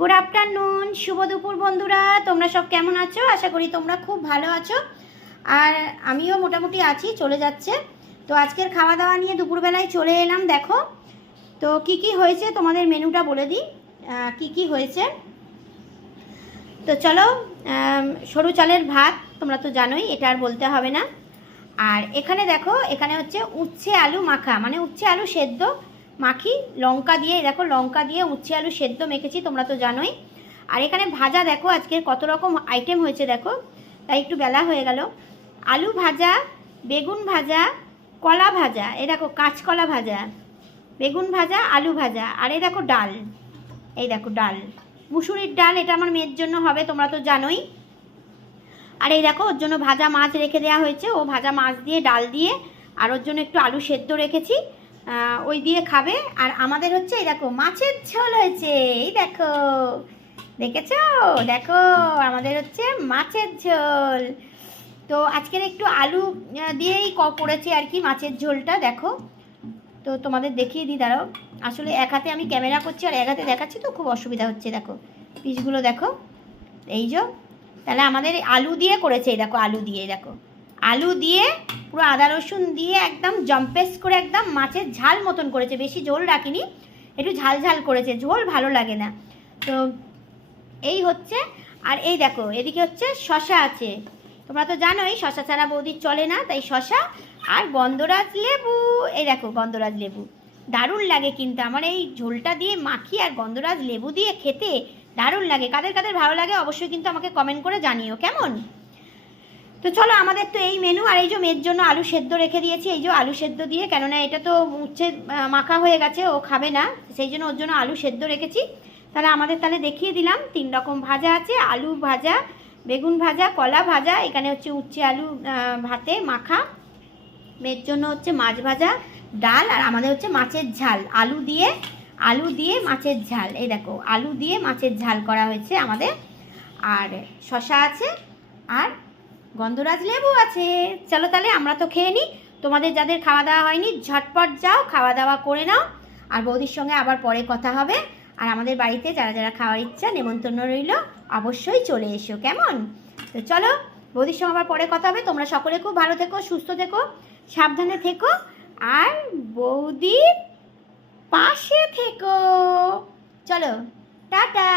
Good afternoon, শুভ দুপুর বন্ধুরা। তোমরা সব কেমন আছো? আশা করি তোমরা খুব ভালো আছো, আর আমিও মোটামুটি আছি, চলে যাচ্ছে। তো আজকের খাওয়া দাওয়া নিয়ে দুপুরবেলায় চলে এলাম। দেখো তো কি কি হয়েছে, তোমাদের মেনুটা বলে দিই কি কি হয়েছে। তো চলো, সরু চালের ভাত, তোমরা তো জানোই, এটা আর বলতে হবে না। আর এখানে দেখো, এখানে হচ্ছে উচ্ছে আলু মাখা, মানে উচ্ছে আলু সেদ্ধ মাখি লঙ্কা দিয়ে। দেখো লঙ্কা দিয়ে উচ্ছে আলু সেদ্ধ মেখেছি, তোমরা তো জানোই। আর এখানে ভাজা দেখো, আজকে কত রকম আইটেম হয়েছে দেখো, তাই একটু বেলা হয়ে গেল। আলু ভাজা, বেগুন ভাজা, কলা ভাজা, এই দেখো কাঁচকলা ভাজা, বেগুন ভাজা, আলু ভাজা, আর এই দেখো ডাল। এই দেখো ডাল, মুসুরির ডাল, এটা আমার মেয়ের জন্য হবে, তোমরা তো জানোই। আর এই দেখো ওর জন্য ভাজা মাছ রেখে দেওয়া হয়েছে, ও ভাজা মাছ দিয়ে ডাল দিয়ে, আর ওর জন্য একটু আলু সেদ্ধ রেখেছি, ওই দিয়ে খাবে। আর আমাদের হচ্ছে এই দেখো মাছের ঝোল হয়েছে, এই দেখো, দেখেছো? দেখো আমাদের হচ্ছে মাছের ঝোল। তো আজকের একটু আলু দিয়েই করেছি আর কি মাছের ঝোলটা। দেখো তো তোমাদের দেখিয়ে দিই, দাঁড়াও। আসলে এক হাতে আমি ক্যামেরা করছি আর এক হাতে দেখাচ্ছি, তো খুব অসুবিধা হচ্ছে। দেখো পিসগুলো দেখো, এই যে। তাহলে আমাদের আলু দিয়ে করেছে, এই দেখো আলু দিয়ে, দেখো আলু দিয়ে পুরো আদা রসুন দিয়ে একদম জম্পেস করে একদম মাছের ঝাল মতন করেছে, বেশি ঝোল রাখিনি, একটু ঝাল ঝাল করেছে, ঝোল ভালো লাগে না। তো এই হচ্ছে। আর এই দেখো এদিকে হচ্ছে শশা আছে, তোমরা তো জানোই শশা ছাড়া বৌদির চলে না, তাই শশা আর গন্ধরাজ লেবু। এই দেখো গন্ধরাজ লেবু দারুণ লাগে, কিন্তু আমার এই ঝোলটা দিয়ে মাখি আর গন্ধরাজ লেবু দিয়ে খেতে দারুণ লাগে। কাদের কাদের ভালো লাগে অবশ্যই কিন্তু আমাকে কমেন্ট করে জানিও কেমন। তো চলো, আমাদের তো এই মেনু। আর এই যে মেয়ের জন্য আলু সেদ্ধ রেখে দিয়েছি, এই যে আলু সেদ্ধ দিয়ে, কেননা এটা তো উচ্ছে মাখা হয়ে গেছে, ও খাবে না, সেই জন্য ওর জন্য আলু সেদ্ধ রেখেছি। তাহলে আমাদের তাহলে দেখিয়ে দিলাম, 3 রকম ভাজা আছে, আলু ভাজা, বেগুন ভাজা, কলা ভাজা, এখানে হচ্ছে উচ্ছে আলু ভাতে মাখা, মেয়ের জন্য হচ্ছে মাছ ভাজা, ডাল, আর আমাদের হচ্ছে মাছের ঝাল, আলু দিয়ে মাছের ঝাল। এই দেখো আলু দিয়ে মাছের ঝাল করা হয়েছে আমাদের। আর শশা আছে আর গন্ধরাজ লেবু আছে। চলো তাহলে আমরা তো খেয়ে নিই, তোমাদের যাদের খাওয়া দাওয়া হয়নি ঝটপট যাও খাওয়া দাওয়া করে নাও, আর বৌদির সঙ্গে আবার পরে কথা হবে। আর আমাদের বাড়িতে যারা যারা খাওয়ার ইচ্ছা নেমন্তন্ন রইল, অবশ্যই চলে এসো কেমন। তো চলো, বৌদির সঙ্গে আবার পরে কথা হবে। তোমরা সকলে খুব ভালো থেকো, সুস্থ থেকো, সাবধানে থেকো, আর বৌদির পাশে থেকো। চলো, টাটা।